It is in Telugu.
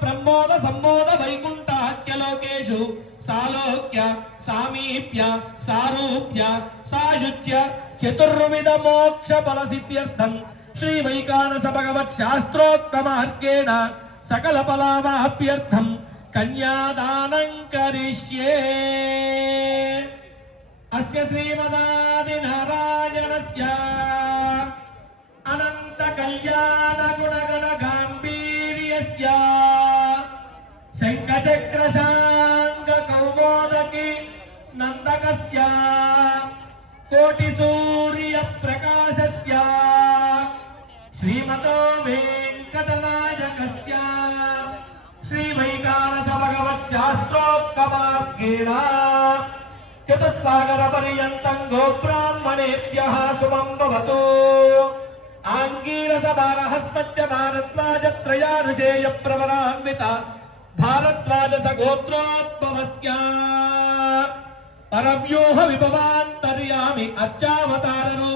ప్రమోద సమ్మోద వైకుంఠాఖ్యలోకేషు సాలోక్య సామీప్య సారూప్య సాయుజ్య చతుర్విధ మోక్ష ఫల సిద్ధ్యర్థం శ్రీ వైకానస భగవత్ శాస్త్రోక్తమార్గేణ సకల ఫలామాప్యర్థం కన్యాదానం కరిష్యే. అస్య శ్రీమదాది నారాయణస్య అనంత కళ్యాణ గుణగణ గాంభీర్యస్య శంఖచక్ర శాంగ కౌమోదకి నందకస్య కోటి సూర్య ప్రకాశస్య శ్రీమతో వెంకటనాయకస్య శ్రీ వైకానస భగవత్ శాస్త్రోక్తమార్గేణ చతుస్సాగర పర్యంతం గోబ్రాహ్మణేభ్యః శుభం భవతు. ఆంగీరస భారహస్తచ్చ భారద్వాజత్రయానుషేయ ప్రవరాన్విత భారద్వాజస గోత్రోద్భవస్య పరవ్యూహ విభవాంతర్యామి అర్చావతార